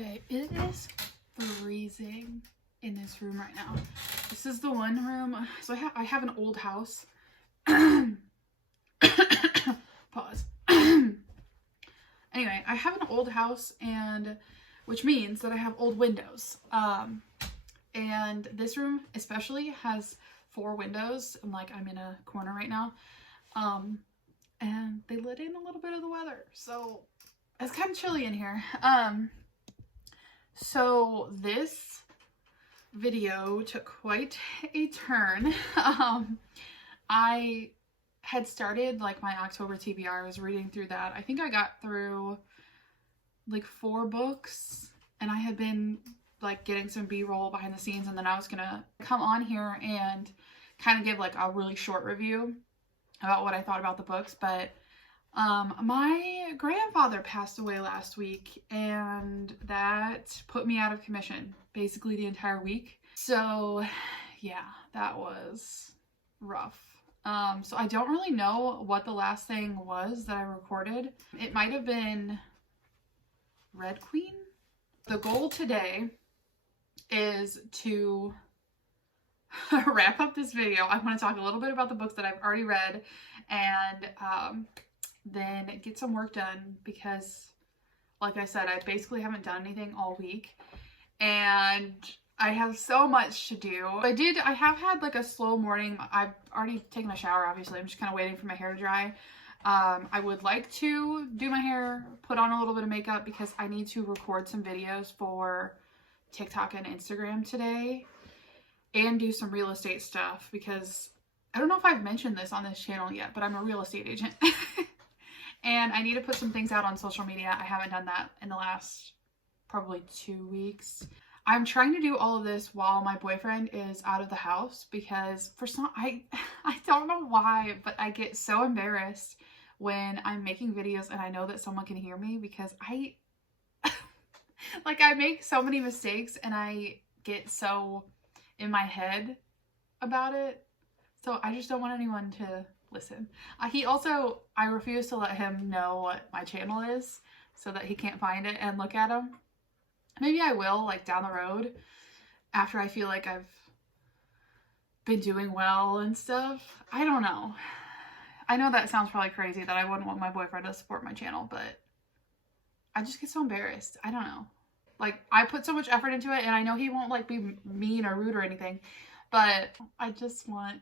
Okay, it is freezing in this room right now. This is the one room. So I have an old house. Pause. Anyway, I have an old house, and which means that I have old windows. And this room especially has 4 windows, and like I'm in a corner right now. And they let in a little bit of the weather, so it's kind of chilly in here. So this video took quite a turn. I had started like my October TBR. I was reading through that. I think I got through like 4 books, and I had been like getting some B-roll behind the scenes, and then I was gonna come on here and kind of give like a really short review about what I thought about the books. But my grandfather passed away last week, and that put me out of commission basically the entire week. So yeah, that was rough. So I don't really know what the last thing was that I recorded. It might have been Red Queen. The goal today is to wrap up this video. I want to talk a little bit about the books that I've already read, and then get some work done, because like I said, I basically haven't done anything all week and I have so much to do. I have had like a slow morning. I've already taken a shower, obviously. I'm just kind of waiting for my hair to dry. I would like to do my hair, put on a little bit of makeup, because I need to record some videos for TikTok and Instagram today, and do some real estate stuff, because I don't know if I've mentioned this on this channel yet, but I'm a real estate agent. And I need to put some things out on social media. I haven't done that in the last probably 2 weeks. I'm trying to do all of this while my boyfriend is out of the house, because for some, I don't know why, but I get so embarrassed when I'm making videos and I know that someone can hear me, because I like I make so many mistakes and I get so in my head about it. So I just don't want anyone to listen. I refuse to let him know what my channel is, so that he can't find it and look at them. Maybe I will, like down the road, after I feel like I've been doing well and stuff. I don't know. I know that sounds probably crazy, that I wouldn't want my boyfriend to support my channel, but I just get so embarrassed. I don't know. Like, I put so much effort into it, and I know he won't like be mean or rude or anything, but I just want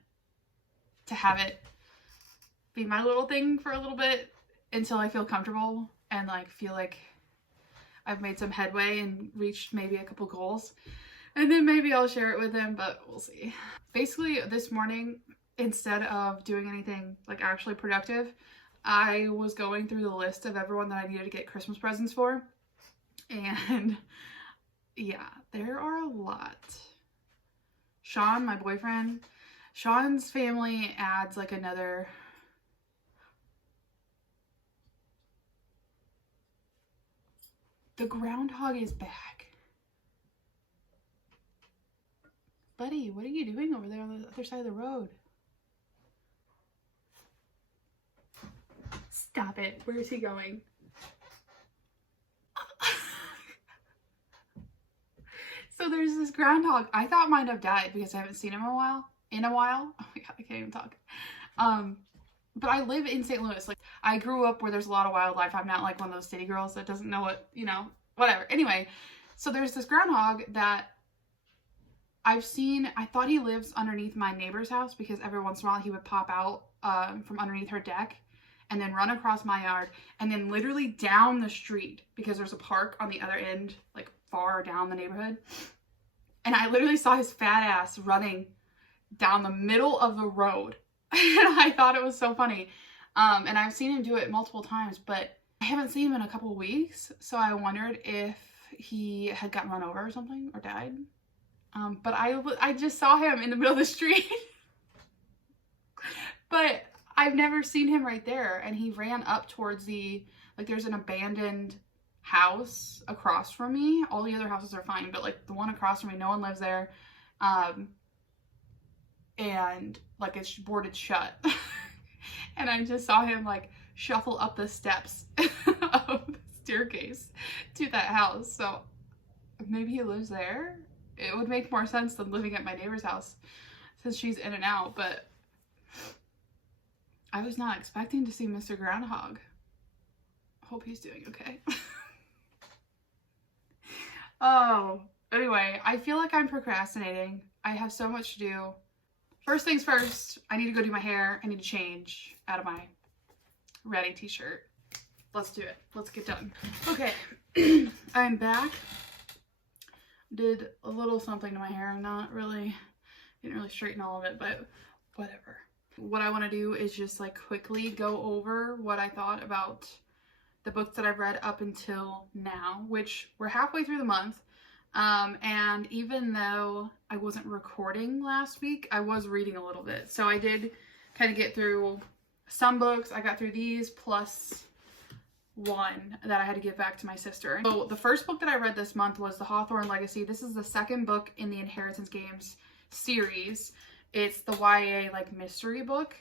to have it be my little thing for a little bit until I feel comfortable and like feel like I've made some headway and reached maybe a couple goals, and then maybe I'll share it with him, but we'll see. Basically this morning, instead of doing anything like actually productive, I was going through the list of everyone that I needed to get Christmas presents for, and yeah, there are a lot. Sean, my boyfriend, Sean's family adds like another The groundhog is back. Buddy, what are you doing over there on the other side of the road? Stop it. Where is he going? So there's this groundhog. I thought might have died because I haven't seen him in a while. Oh my god, I can't even talk. But I live in St. Louis. Like, I grew up where there's a lot of wildlife. I'm not like one of those city girls that doesn't know what, you know, whatever. Anyway, so there's this groundhog that I've seen. I thought he lives underneath my neighbor's house, because every once in a while he would pop out from underneath her deck and then run across my yard and then literally down the street, because there's a park on the other end, like far down the neighborhood. And I literally saw his fat ass running down the middle of the road. And I thought it was so funny. And I've seen him do it multiple times, but I haven't seen him in a couple of weeks. So I wondered if he had gotten run over or something, or died. But I just saw him in the middle of the street. But I've never seen him right there. And he ran up towards like there's an abandoned house across from me. All the other houses are fine, but like the one across from me, no one lives there. And like it's boarded shut. And I just saw him like shuffle up the steps of the staircase to that house. So maybe he lives there. It would make more sense than living at my neighbor's house since she's in and out, but I was not expecting to see Mr. Groundhog. Hope he's doing okay. Oh, anyway, I feel like I'm procrastinating. I have so much to do. First things first, I need to go do my hair. I need to change out of my Ready t-shirt. Let's do it. Let's get done. Okay, I'm back. Did a little something to my hair. Didn't really straighten all of it, but whatever. What I want to do is just like quickly go over what I thought about the books that I've read up until now, which we're halfway through the month. And even though I wasn't recording last week, I was reading a little bit. So I did kind of get through some books. I got through these plus one that I had to give back to my sister. So the first book that I read this month was the Hawthorne Legacy. This is the second book in the Inheritance Games series. It's the YA like mystery book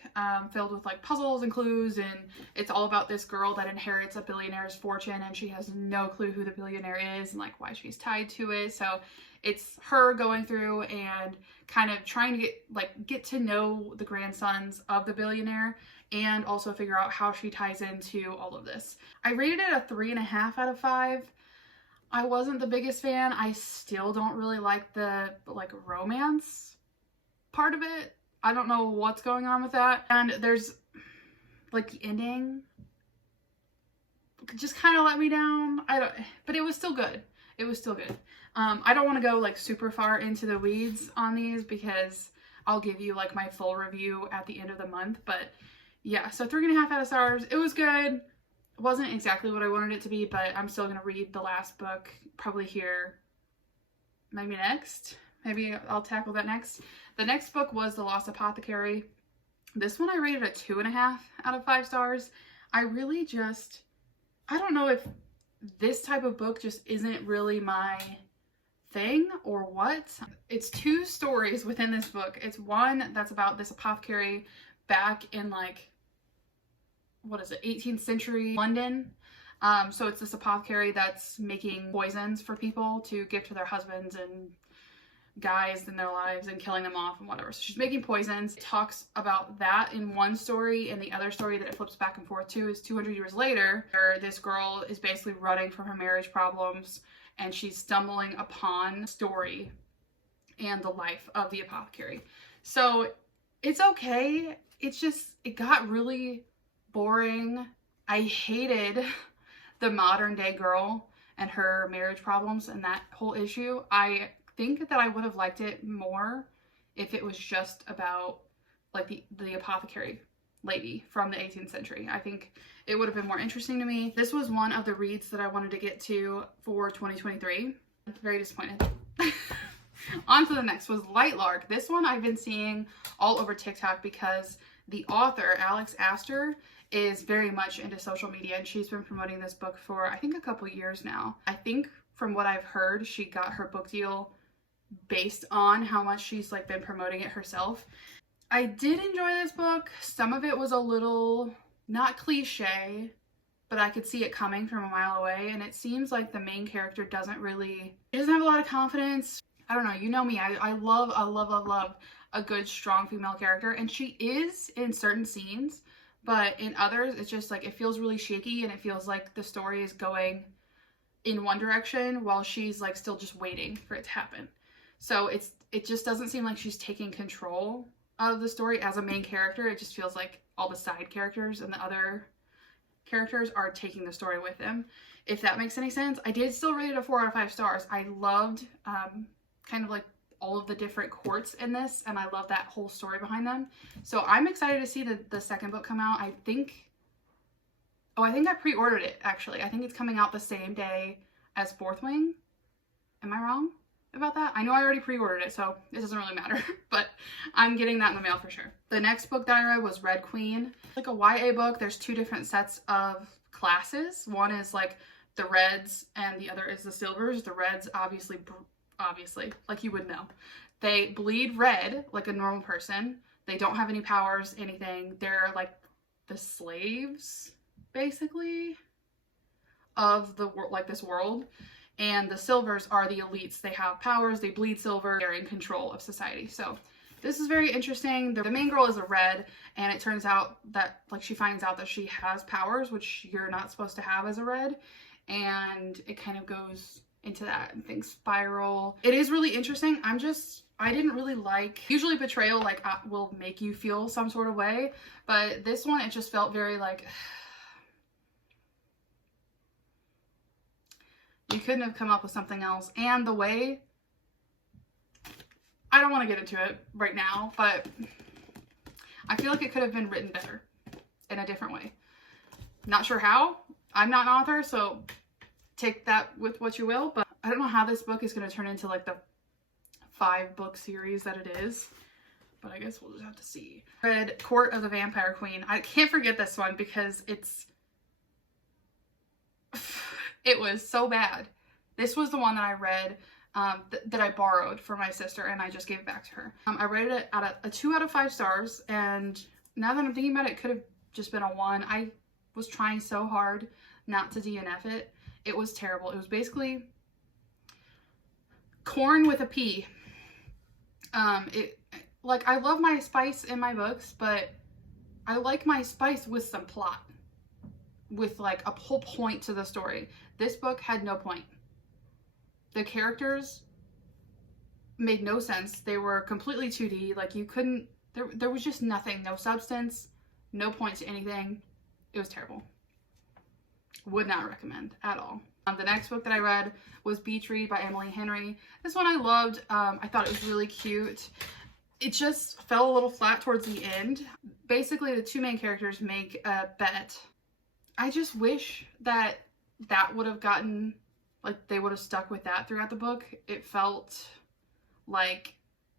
filled with like puzzles and clues, and it's all about this girl that inherits a billionaire's fortune, and she has no clue who the billionaire is and like why she's tied to it. So it's her going through and kind of trying to get to know the grandsons of the billionaire and also figure out how she ties into all of this. I rated it a 3.5 out of 5. I wasn't the biggest fan. I still don't really like the like romance part of it. I don't know what's going on with that. And there's like the ending just kind of let me down. But it was still good. It was still good. I don't want to go like super far into the weeds on these because I'll give you like my full review at the end of the month. But yeah, so 3.5 out of stars. It was good. It wasn't exactly what I wanted it to be, but I'm still gonna read the last book probably here maybe next. Maybe I'll tackle that next. The next book was The Lost Apothecary. This one I rated a 2.5 out of 5 stars. I don't know if this type of book just isn't really my thing or what. It's 2 stories within this book. It's one that's about this apothecary back in like, 18th century London. So it's this apothecary that's making poisons for people to give to their husbands and guys in their lives and killing them off and whatever. So she's making poisons. It talks about that in one story, and the other story that it flips back and forth to is 200 years later, where this girl is basically running from her marriage problems and she's stumbling upon the story and the life of the apothecary. So it's okay. It's just, it got really boring. I hated the modern day girl and her marriage problems and that whole issue. I think that I would have liked it more if it was just about like the apothecary lady from the 18th century. I think it would have been more interesting to me. This was one of the reads that I wanted to get to for 2023. I'm very disappointed. On to the next was Lark. This one I've been seeing all over TikTok because the author, Alex Astor, is very much into social media, and she's been promoting this book for I think a couple years now. I think from what I've heard, she got her book deal based on how much she's like been promoting it herself. I did enjoy this book. Some of it was a little not cliche, but I could see it coming from a mile away, and it seems like the main character doesn't have a lot of confidence. I don't know, you know me, I love a good strong female character, and she is in certain scenes, but in others it's just like it feels really shaky, and it feels like the story is going in one direction while she's like still just waiting for it to happen. So it just doesn't seem like she's taking control of the story as a main character. It just feels like all the side characters and the other characters are taking the story with them, if that makes any sense. I did still rate it a 4 out of 5 stars. I loved kind of like all of the different courts in this, and I love that whole story behind them. So I'm excited to see the second book come out. I think I pre-ordered it actually. I think it's coming out the same day as Fourth Wing. Am I wrong about that? I know I already pre-ordered it, so it doesn't really matter, but I'm getting that in the mail for sure. The next book that I read was Red Queen. It's like a YA book. There's 2 different sets of classes. One is like the reds and the other is the silvers. The reds obviously, like you would know, they bleed red like a normal person. They don't have any powers, anything. They're like the slaves basically of the like this world. and the silvers are the elites. They have powers, they bleed silver, they're in control of society. So this is very interesting. The main girl is a red, and it turns out that, like, she finds out that she has powers, which you're not supposed to have as a red, and it kind of goes into that, and things spiral. It is really interesting. I didn't really like, usually betrayal, like, will make you feel some sort of way, but this one, it just felt very, like, you couldn't have come up with something else. And the way, I don't want to get into it right now, but I feel like it could have been written better in a different way. Not sure how. I'm not an author, so take that with what you will, but I don't know how this book is going to turn into, like, the 5-book series that it is, but I guess we'll just have to see. I read Court of the Vampire Queen. I can't forget this one because it was so bad. This was the one that I read, that I borrowed for my sister, and I just gave it back to her. I rated it at a 2 out of 5 stars, and now that I'm thinking about it, it could have just been a 1. I was trying so hard not to DNF it. It was terrible. It was basically corn with a P. Like, I love my spice in my books, but I like my spice with some plot, with, like, a whole point to the story. This book had no point. The characters made no sense. They were completely 2D. Like, you couldn't, there was just nothing, no substance, no point to anything. It was terrible. Would not recommend at all. The next book that I read was Beach Read by Emily Henry. This one I loved. I thought it was really cute. It just fell a little flat towards the end. Basically, the 2 main characters make a bet. I just wish that would have gotten, like, they would have stuck with that throughout the book. It felt like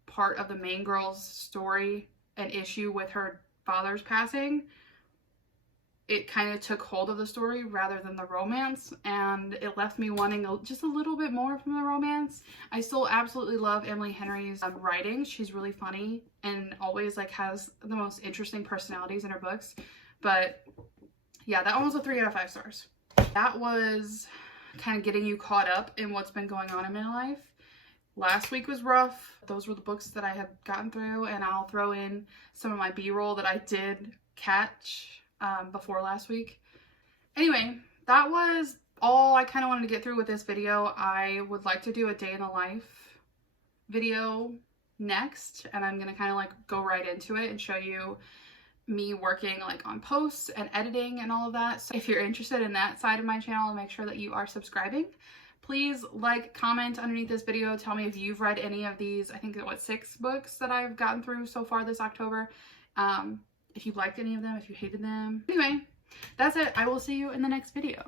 part of the main girl's story, an issue with her father's passing. It kind of took hold of the story rather than the romance, and it left me wanting just a little bit more from the romance. I still absolutely love Emily Henry's writing. She's really funny and always, like, has the most interesting personalities in her books. But yeah, that one was a 3 out of 5 stars. That was kind of getting you caught up in what's been going on in my life. Last week was rough. Those were the books that I had gotten through, and I'll throw in some of my B-roll that I did catch before last week. Anyway, that was all I kind of wanted to get through with this video. I would like to do a day in the life video next, and I'm gonna kind of, like, go right into it and show you me working, like, on posts and editing and all of that. So if you're interested in that side of my channel, make sure that you are subscribing. Please like, comment underneath this video. Tell me if you've read any of these, I think, 6 books that I've gotten through so far this October. If you liked any of them, if you hated them. Anyway, that's it. I will see you in the next video.